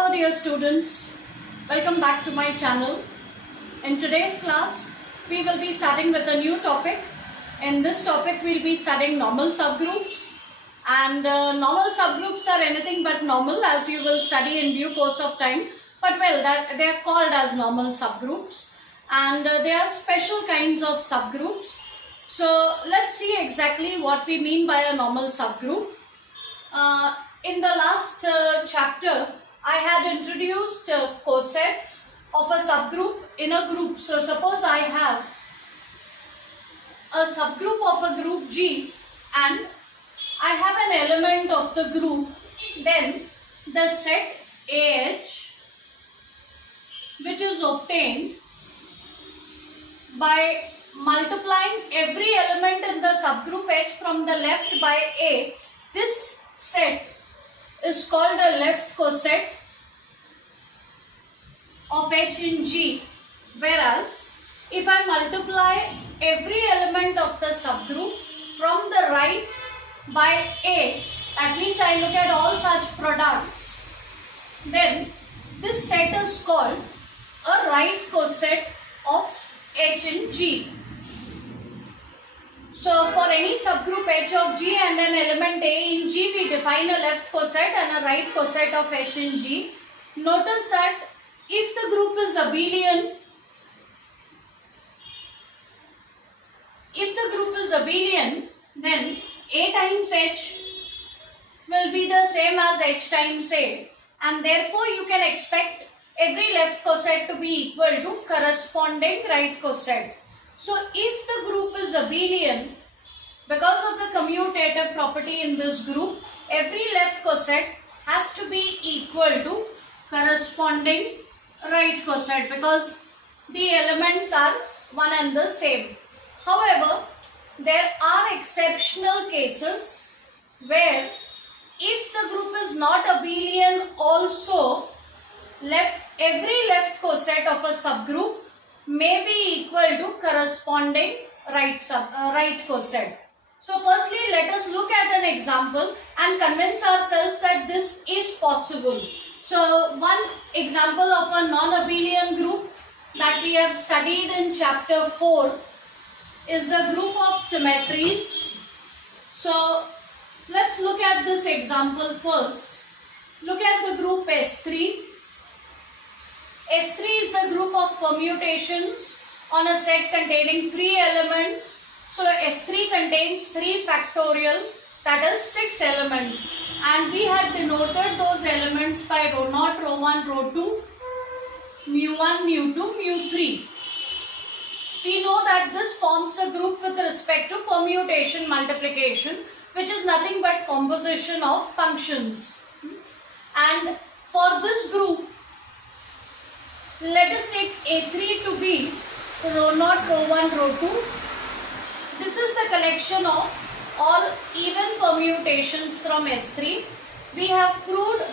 Hello dear students, welcome back to my channel. In today's class, we will be starting with a new topic. In this topic, we will be studying normal subgroups. And normal subgroups are anything but normal, as you will study in due course of time. But well, they are called as normal subgroups. And they are special kinds of subgroups. So let's see exactly what we mean by a normal subgroup. In the last chapter, I had introduced cosets of a subgroup in a group. So suppose I have a subgroup of a group G and I have an element of the group, then the set AH, which is obtained by multiplying every element in the subgroup H from the left by A. This set is called a left coset of H in G, whereas if I multiply every element of the subgroup from the right by A, that means I look at all such products, then this set is called a right coset of H in G. So for any subgroup H of G and an element A in G, we define a left coset and a right coset of H in G. Notice that if the group is abelian, then A times H will be the same as H times A, and therefore you can expect every left coset to be equal to corresponding right coset. So if the group is abelian, because of the commutative property in this group, every left coset has to be equal to corresponding right coset because the elements are one and the same. However, there are exceptional cases where if the group is not abelian also, every left coset of a subgroup may be equal to corresponding right coset. So firstly, let us look at an example and convince ourselves that this is possible. So one example of a non-abelian group that we have studied in chapter 4 is the group of symmetries. So let's look at this example first. Look at the group S3. S3 is the group of permutations on a set containing 3 elements. So S3 contains 3 factorial, that is 6 elements, and we had denoted those elements by rho naught, rho 1, rho 2, mu 1, mu 2, mu 3. We know that this forms a group with respect to permutation multiplication, which is nothing but composition of functions. And for this group, let us take A3 to be rho naught, rho 1, rho 2. This is the collection of all even permutations from S3. We have proved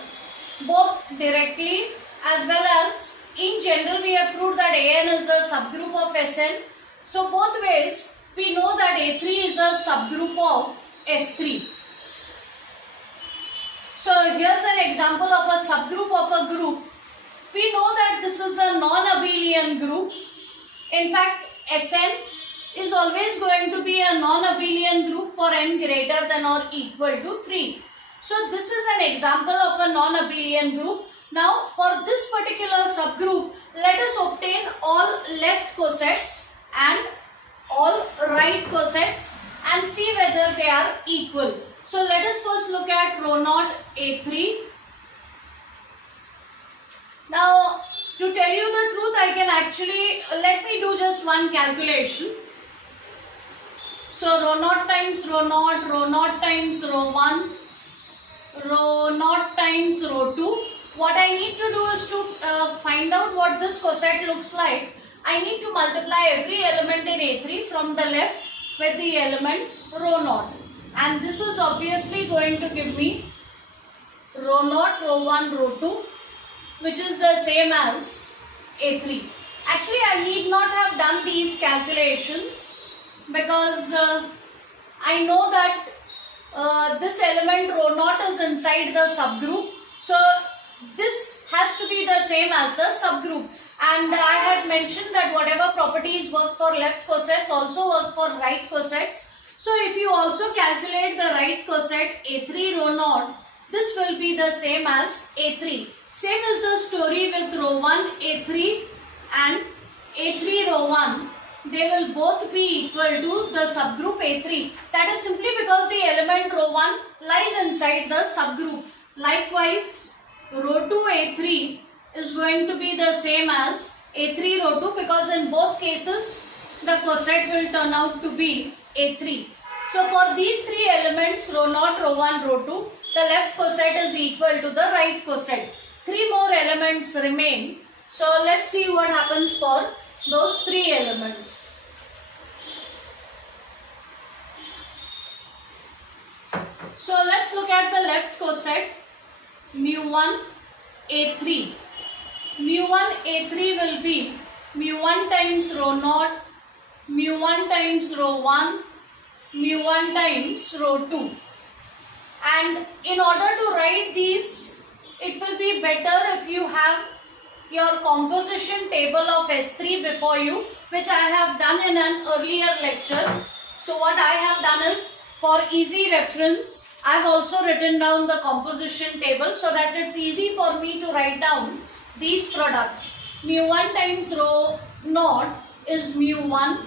both directly as well as in general we have proved that AN is a subgroup of Sn. So both ways we know that A3 is a subgroup of S3. So here's an example of a subgroup of a group. We know that this is a non-abelian group. In fact, Sn is always going to be a non-abelian group for n greater than or equal to 3. So this is an example of a non-abelian group. Now for this particular subgroup, let us obtain all left cosets and all right cosets and see whether they are equal. So let us first look at rho naught A3. Now to tell you the truth, I can actually, let me do just one calculation. So rho naught times rho naught times rho 1, rho naught times rho 2. What I need to do is to find out what this coset looks like. I need to multiply every element in A3 from the left with the element rho naught. And this is obviously going to give me rho naught, rho 1, rho 2, which is the same as A3. Actually, I need not have done these calculations because I know that this element rho naught is inside the subgroup. So this has to be the same as the subgroup. And I had mentioned that whatever properties work for left cosets also work for right cosets. So if you also calculate the right coset A3 rho naught, this will be the same as A3. Same is the story with row 1 A3 and A3 row 1. They will both be equal to the subgroup A3. That is simply because the element row 1 lies inside the subgroup. Likewise, row 2 A3 is going to be the same as A3 row 2, because in both cases the coset will turn out to be A3. So for these three elements, row naught, row 1, row 2, the left coset is equal to the right coset. Three more elements remain. So let's see what happens for those three elements. So let's look at the left coset, mu1 A3. Mu1 A3 will be mu1 times row naught, mu1 times row 1, mu1 times row 2. And in order to write these, it will be better if you have your composition table of S3 before you, which I have done in an earlier lecture. So what I have done is, for easy reference, I have also written down the composition table so that it's easy for me to write down these products. Mu1 times row naught is mu1,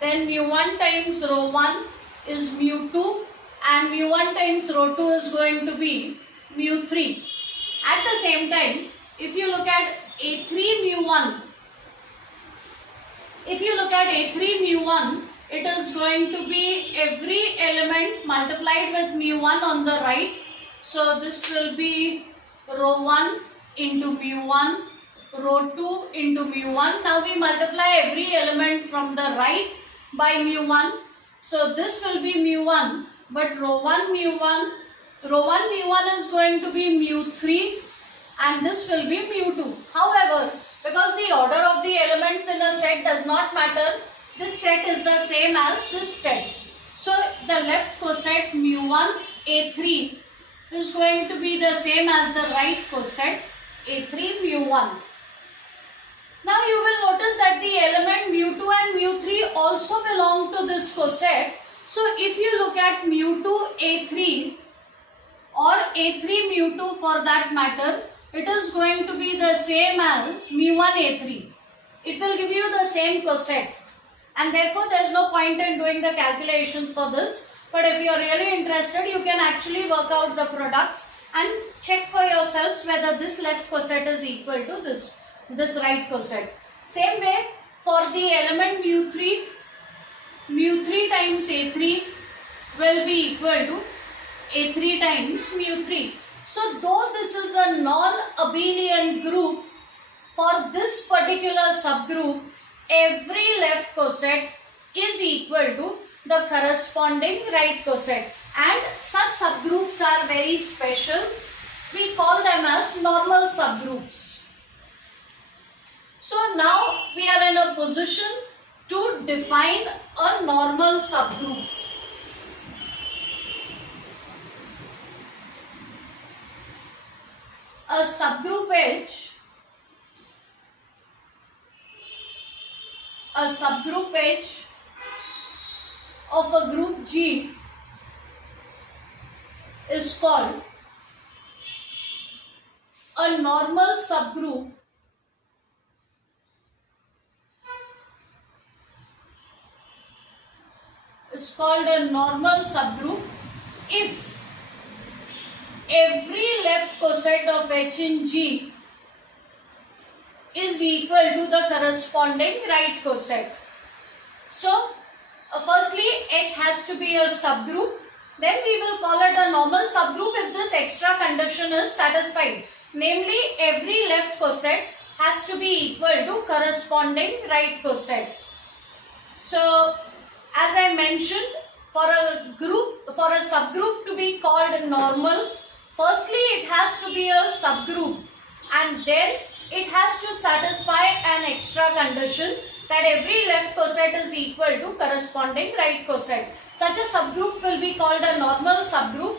then mu1 times row 1 is mu2, and mu1 times row 2 is going to be mu3. At the same time, if you look at A3 mu1, it is going to be every element multiplied with mu1 on the right. So this will be row 1 into mu1, row 2 into mu1. Now we multiply every element from the right by mu1. So this will be mu1, but row 1 mu1 is going to be mu3, and this will be mu2. However, because the order of the elements in a set does not matter, this set is the same as this set. So the left coset mu1 A3 is going to be the same as the right coset A3 mu1. Now you will notice that the element mu2 and mu3 also belong to this coset. So if you look at mu2 A3 or A3 mu2 for that matter, it is going to be the same as mu1 A3. It will give you the same coset, and therefore there is no point in doing the calculations for this. But if you are really interested, you can actually work out the products and check for yourselves whether this left coset is equal to this right coset. Same way for the element mu3 times A3 will be equal to A3 times mu3. So though this is a non-abelian group, for this particular subgroup, every left coset is equal to the corresponding right coset, and such subgroups are very special. We call them as normal subgroups. So now we are in a position to define a normal subgroup. A subgroup H of a group G is called a normal subgroup if every left coset of H in G is equal to the corresponding right coset. So, firstly, H has to be a subgroup. Then we will call it a normal subgroup if this extra condition is satisfied. Namely, every left coset has to be equal to corresponding right coset. So, as I mentioned, for a subgroup to be called normal, firstly it has to be a subgroup, and then it has to satisfy an extra condition that every left coset is equal to corresponding right coset. Such a subgroup will be called a normal subgroup,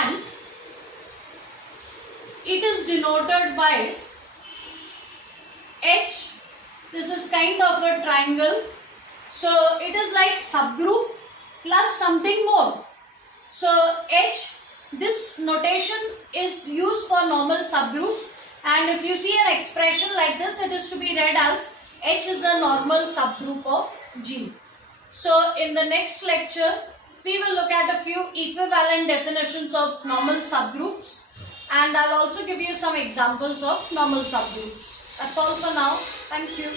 and it is denoted by H. This is kind of a triangle. So it is like subgroup plus something more. So H, this notation is used for normal subgroups, and if you see an expression like this, it is to be read as H is a normal subgroup of G. So in the next lecture, we will look at a few equivalent definitions of normal subgroups, and I'll also give you some examples of normal subgroups. That's all for now. Thank you.